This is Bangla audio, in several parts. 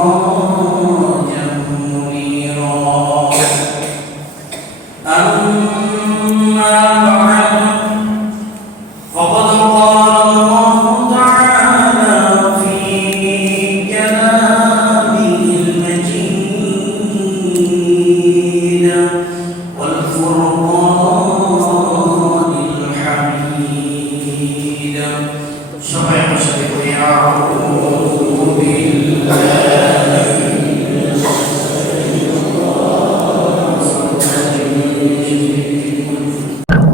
Oh.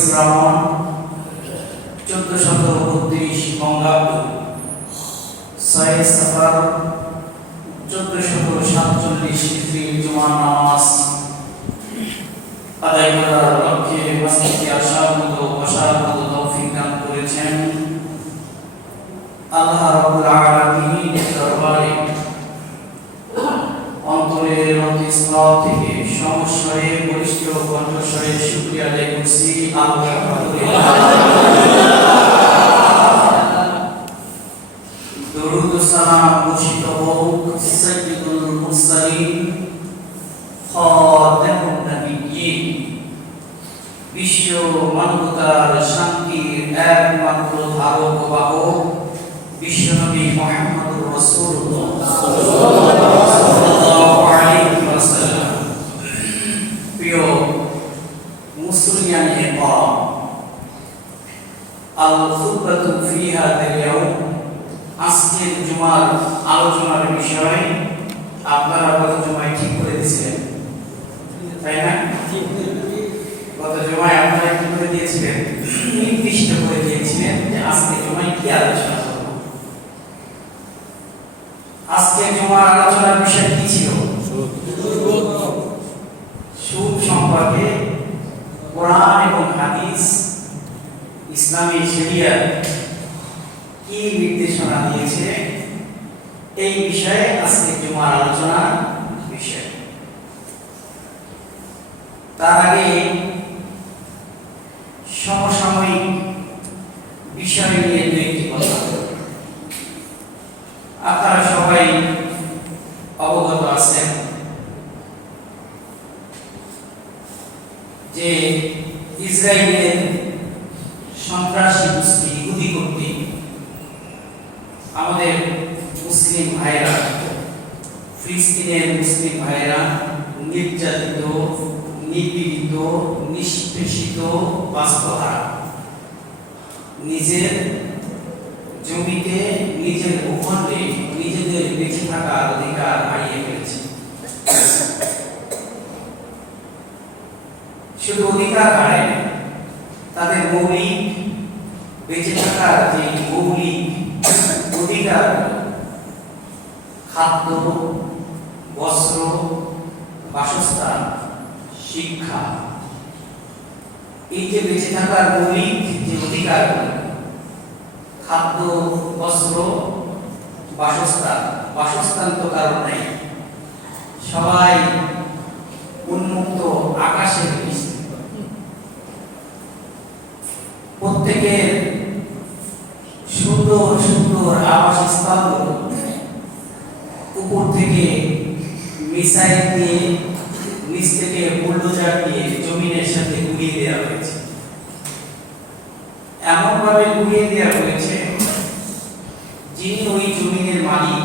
শ্রাবণ চোদ্দ শত বত্রিশ বঙ্গাব্দ। চোদ্দ শত সাতচল্লিশ জুমা নামাজ। আদায় করার লক্ষ্যে মসজিদে আসার মতো বসার মতো তৌফিক দান করেছেন আল্লাহ দরবারে। অন্তরের অতি স্থল থেকে সমস্বরে বলিষ্ঠ কণ্ঠস্বরে শুকরিয়া আদায় দরুদ সালাম বর্ষিত আপনারা গত জুমায় ঠিক করে দিয়েছিলেন। তাই না? গত জুমায় আপনারা কি করে দিয়েছিলেন? নির্দিষ্ট করে দিয়েছিলেন যে আজকে জুমায় কি আলোচনা করব। আজকে জুমার আলোচনার বিষয় কি ছিল? সুদ সম্পর্কে কোরআন এবং হাদিস ইসলামী শরিয়া কি নির্দেশনা দিয়েছে? এই বিষয়ে আজকে জুমার আলোচনা বিষয়। তার আগে সমসাময়িক বিষয় নিয়ে দু একটি কথা। আপনারা সবাই অবগত আছেন যে ইসরায়েলের সন্ত্রাসী গোষ্ঠী ইহুদি কর্তৃক আমাদের মুসলিম ভাইরা ফিলিস্তিনের মুসলিম ভাইরা নির্যাতিত, নিপীড়িত, নিষ্পেষিত, বাস্তহারা। নিজের জমিতে নিজের ভূখণ্ডে নিজেদের বেঁচে থাকার অধিকার হারিয়ে ফেলেছে। শুধু অধিকার হারায় তাদের মৌলিক বেঁচে থাকার যে মৌলিক অধিকার খাদ্য, বস্ত্র, বাসস্থান, শিক্ষা। এই যে বেঁচে থাকার মৌলিক যে অধিকার, খাদ্য, বস্ত্র, বাসস্থান বাসস্থান তো কারণ সবাই উন্মুক্ত আকাশের প্রত্যেকের সুন্দর সুন্দর আবাসস্থলগুলো উপর থেকে মিসাইল দিয়ে নিচ থেকে বুলডোজার দিয়ে জমিনের সাথে গুড়িয়ে দেওয়া হয়েছে। এমনভাবে গুড়িয়ে দেওয়া হয়েছে যিনি ওই জমিনের মালিক।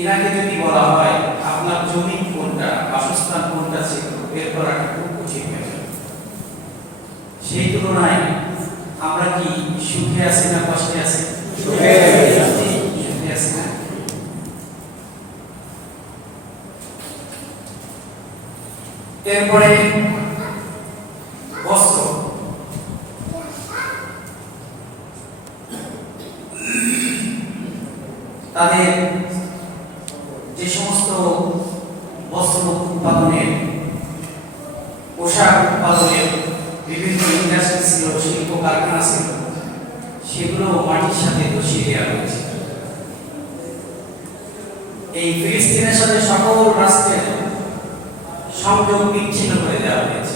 এনাকে যদি বলা হয়, আপনার জমি কোনটা? বাসস্থান কোনটা ছিল? বের করাটা খুব কঠিন হয়ে যাবে সেই তুলনায় আমরা কি সুখে আছি না কষ্টে আছি? সুখে আছি না এরপরে বস্ত্র। তাদের যে সমস্ত বস্ত্র উৎপাদনের, পোশাক উৎপাদনের বিভিন্ন ইন্ডাস্ট্রি ছিল, শিল্প কারখানা ছিল, সেগুলো মাটির সাথে ধসিয়ে দেওয়া হয়েছে। এই ফিলিস্তিনের সাথে সকল রাষ্ট্রের সম্পর্ক বিচ্ছিন্ন করে দেওয়া হয়েছে।